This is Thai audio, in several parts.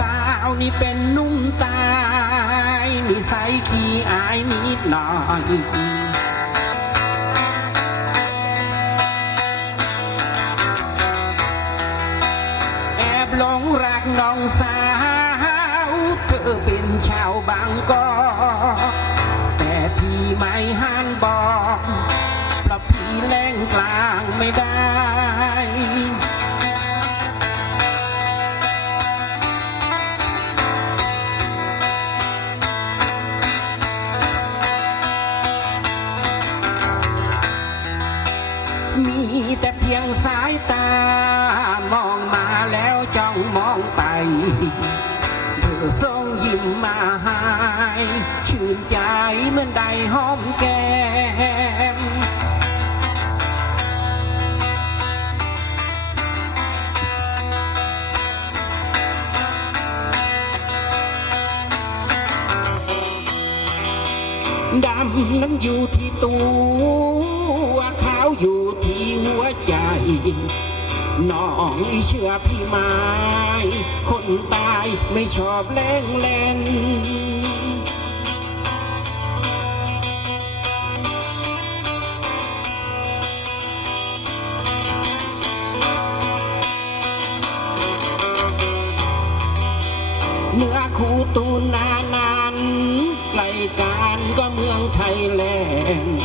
ดาวนี่เป็นนุ่มตายนิสัยขี้อายนิดหน่อยแอบหลงรักน้องสาว เธอเป็นชาวบางกอก มีแต่เพียงสายตา มองมาแล้วจ้องมองไป เธอส่งยิ้มมาให้ชื่นใจเหมือนได้หอมแก้มดำนั้นอยู่ที่ตัวขาว อยู่ที่หัวใจน้องเชื่อพี่ไหมคนตายไม่ชอบแรงเล่นเนื้อคู่ตูนานานไกลการก็เมืองไทยแลนด์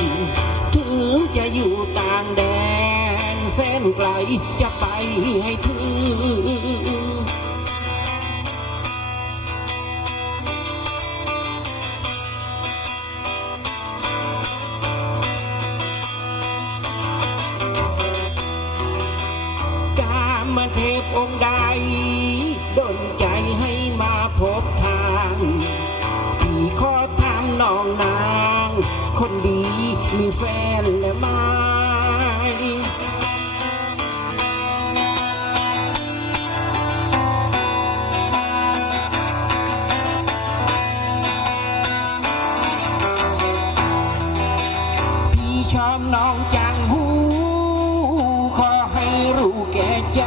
ถึงจะอยู่ต่างแดนแสนไกลจะไปให้ถึงกามเทพองค์ใดดน มีแฟนและไหมพี่ชอบน้องจังหู ขอให้รู้แก่ใจ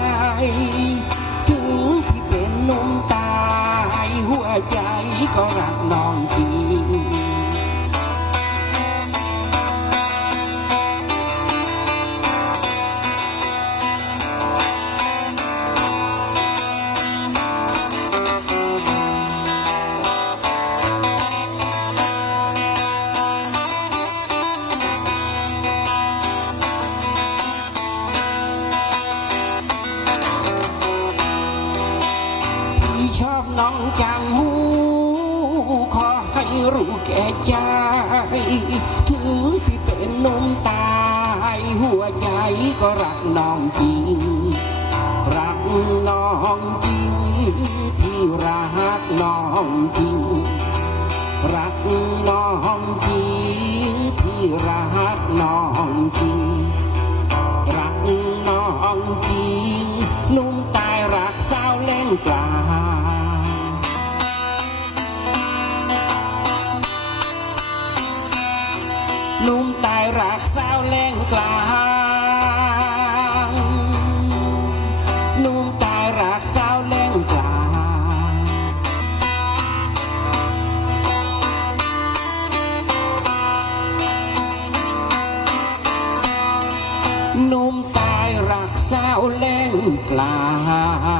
น้องจังหูขอให้รู้แก่ใจถึงพี่เป็นนุ่มตายหัวใจก็รักน้องจริง รักน้องจริงพี่รักน้องจริง รักน้องจริงพี่รักน้องจริง รักน้องจริงนุ่มตา รักสาวเล่นกลางหนุ่มตายรักสาวเล่นกลางหนุ่มตายรักสาวเล่งกลาง